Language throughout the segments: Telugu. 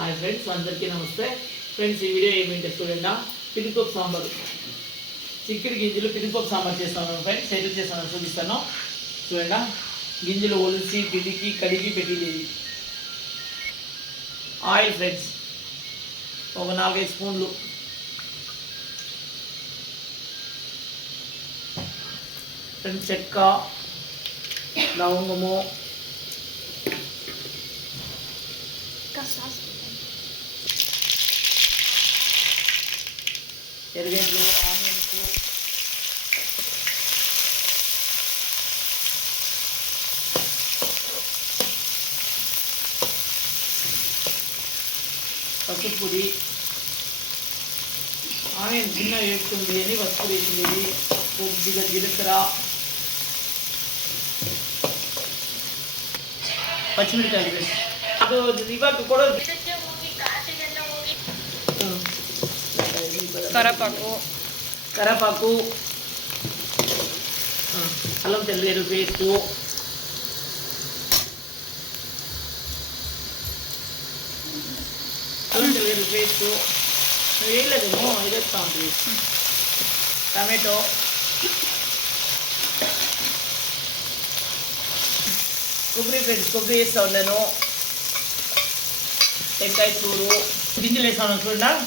హాయ్ ఫ్రెండ్స్ అందరికీ నమస్తే. ఫ్రెండ్స్ ఈ వీడియో ఏమిటంటే చూడండి. పిదిపప్పు సాంబార్. చిక్కుడు గింజలు పిదిపప్పు సాంబార్ చేస్తాను ఫ్రెండ్స్ ఎదురు చేస్తాను చూపిస్తాను. చూడండి. గింజలు ఒలిసి పిడికి కడిగి పెట్టింది. ఆయిల్ ఫ్రెండ్స్ ఒక నాలుగైదు స్పూన్లు. ఫ్రెండ్స్ చెక్క లవంగము. ఎరగడ్లు ఆనియన్స్ పసుపు పొడి ఆనియన్ చిన్న వేస్తుంది అని పసుపు వేసింది కొద్దిగా జీలకర్ర పచ్చిమిరకాయలు వేసి అది ఇవాళ కూడా కరపాకు. కరపాకు. అల్లం తెల్లేరు పేస్టు అల్లం తెల్లేరు పేస్టు వేయలేదేమో ఇదేస్తా ఉంటుంది టమాటో. కొబ్బరి ఫ్రెండ్స్ కొబ్బరి వేస్తా ఉన్నాను. టెంకాయ చూరు గింజలు వేస్తా ఉన్నాను చూడండి.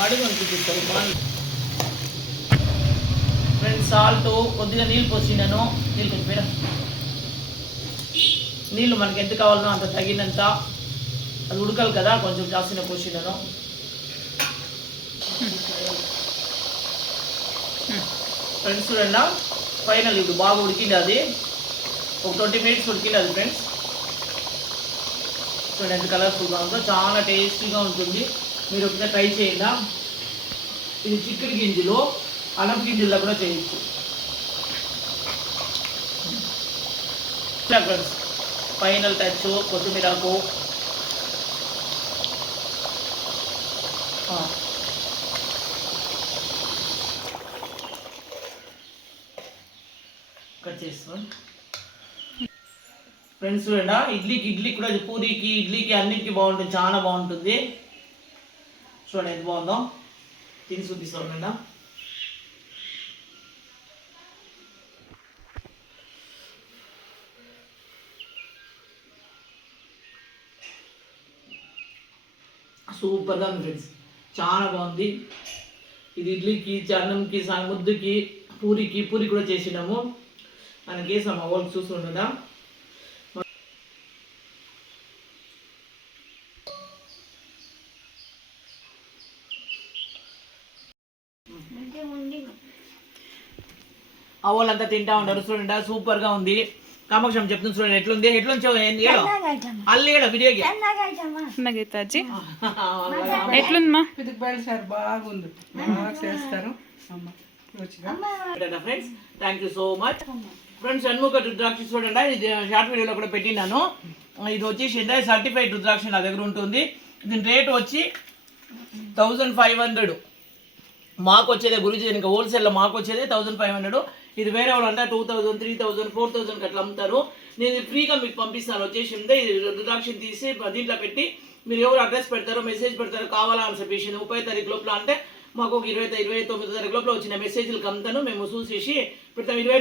వాడి చూపిస్తారు బాగుంది ఫ్రెండ్స్ సాల్ట్ కొద్దిగా నీళ్ళు పోసినాను నీళ్ళు కొంచెం మేడం నీళ్ళు మనకి ఎంత కావాలనో అంత తగినంత. అది ఉడకాలి కదా కొంచెం జాస్తినే పోసినాను ఫ్రెండ్స్ చూడండి ఫైనల్ ఇప్పుడు బాగా ఉడికింది అది. ఒక ట్వంటీ మినిట్స్ ఉడికింది అది ఫ్రెండ్స్ చూడండి ఎంత కలర్ఫుల్గా ఉందో చాలా టేస్టీగా ఉంటుంది. మీరు ఒకసారి ట్రై చేయండి? ఇది చిక్కుడు గింజలు అల్లం గింజల్లో కూడా చేయొచ్చు. ఫ్రెండ్స్ ఫైనల్ టచ్ కొత్తిమీరకు కట్ చేసుకోండి ఫ్రెండ్స్ చూడండి ఇడ్లీకి ఇడ్లీ కూడా ఇది పూరీకి ఇడ్లీకి అన్నిటికీ బాగుంటుంది చాలా బాగుంటుంది. చూడండి ఎంత బాగుందో తిని చూపిస్తాను చూడండి సూపర్గా ఉంది ఫ్రెండ్స్ చాలా బాగుంది ఇది ఇడ్లీకి అన్నంకి సా- ముద్దుకి పూరికి పూరి కూడా చేసినాము. మనకి సమ మా వాళ్ళకి చూస్తుండదా వాళ్ళంతా తింటా ఉంటారు. చూడండి సూపర్గా ఉంది. కామాక్షం చెప్తుంది చూడండి ఎట్లుంది? ఎట్లుంది ఏంది? ఏడో? అల్లి ఏడో వీడియోకి నగేతాజీ ఎట్లుందమ్మా? ఇది బయలుసారి బాగుంది. బాగా చేస్తారు. Friends thank you so much friends Shanmukha rudraksha చూడండి. ఇది షార్ట్ వీడియోలో కూడా పెట్టినాను ఇది వచ్చేసి సర్టిఫైడ్ రుద్రాక్ష నా దగ్గర ఉంటుంది. దీని రేట్ వచ్చి థౌజండ్ ఫైవ్ హండ్రెడ్ మాకు వచ్చేదే గురించి ఇంకా హోల్సేల్లో మాకు వచ్చేదే థౌసండ్ ఫైవ్ హండ్రెడ్ ఇది వేరే వాళ్ళు అంటే two thousand three thousand four thousand అట్లా అమ్ముతారు. నేను ఫ్రీగా మీకు పంపిస్తాను. వచ్చేసి ఉంటే ఇది రుద్రాక్షని తీసి దీంట్లో పెట్టి మీరు ఎవరు అడ్రస్ పెడతారో మెసేజ్ పెడతారో కావాలా అని చెప్పేసి ముప్పై తారీఖు లోపల అంటే మాకు ఒక ఇరవై ఇరవై తొమ్మిది తారీఖు లోపల వచ్చిన మెసేజ్లకు అమ్ముతాను. మేము చూసేసి పెడతాం. ఇరవై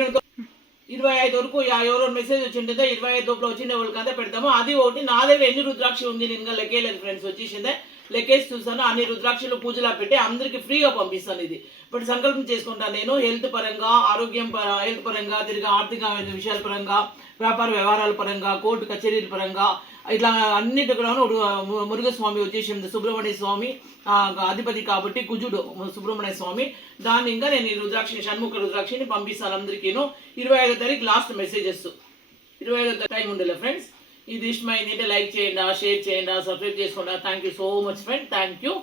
ఇరవై ఐదు వరకు ఎవరో మెసేజ్ వచ్చింటుందో ఇరవై ఐదు లోపల వచ్చిన వాళ్ళకి అంతా పెడతాము. అది ఒకటి. నా దగ్గర ఎన్ని రుద్రాక్ష ఉంది నేను ఇంకా లెక్కేయలేదు ఫ్రెండ్స్ వచ్చేసిందే. లెక్కేసి చూస్తాను అన్ని రుద్రాక్షలు పూజలా పెట్టి అందరికి ఫ్రీగా పంపిస్తాను ఇది. ఇప్పుడు సంకల్పం చేసుకుంటాను నేను హెల్త్ పరంగా ఆరోగ్యం హెల్త్ పరంగా తిరిగి ఆర్థిక విషయాల పరంగా వ్యాపార వ్యవహారాల పరంగా కోర్టు కచేరీల పరంగా ఇట్లా అన్నిటి కూడా మురుగస్వామి వచ్చేసింది సుబ్రహ్మణ్య స్వామి అధిపతి కాబట్టి కుజుడు సుబ్రహ్మణ్య స్వామి. దాన్ని ఇంకా నేను ఈ షణ్ముఖ రుద్రాక్షిని పంపిస్తాను అందరికీను. ఇరవై ఐదో తారీఖు లాస్ట్ మెసేజెస్ ఇరవై ఐదో టైం ఉండలే ఫ్రెండ్స్ ఇది ఇష్టమైంది అంటే లైక్ చేయండి షేర్ చేయండి సబ్స్క్రైబ్ చేసుకోండి. Thank you so much friend thank you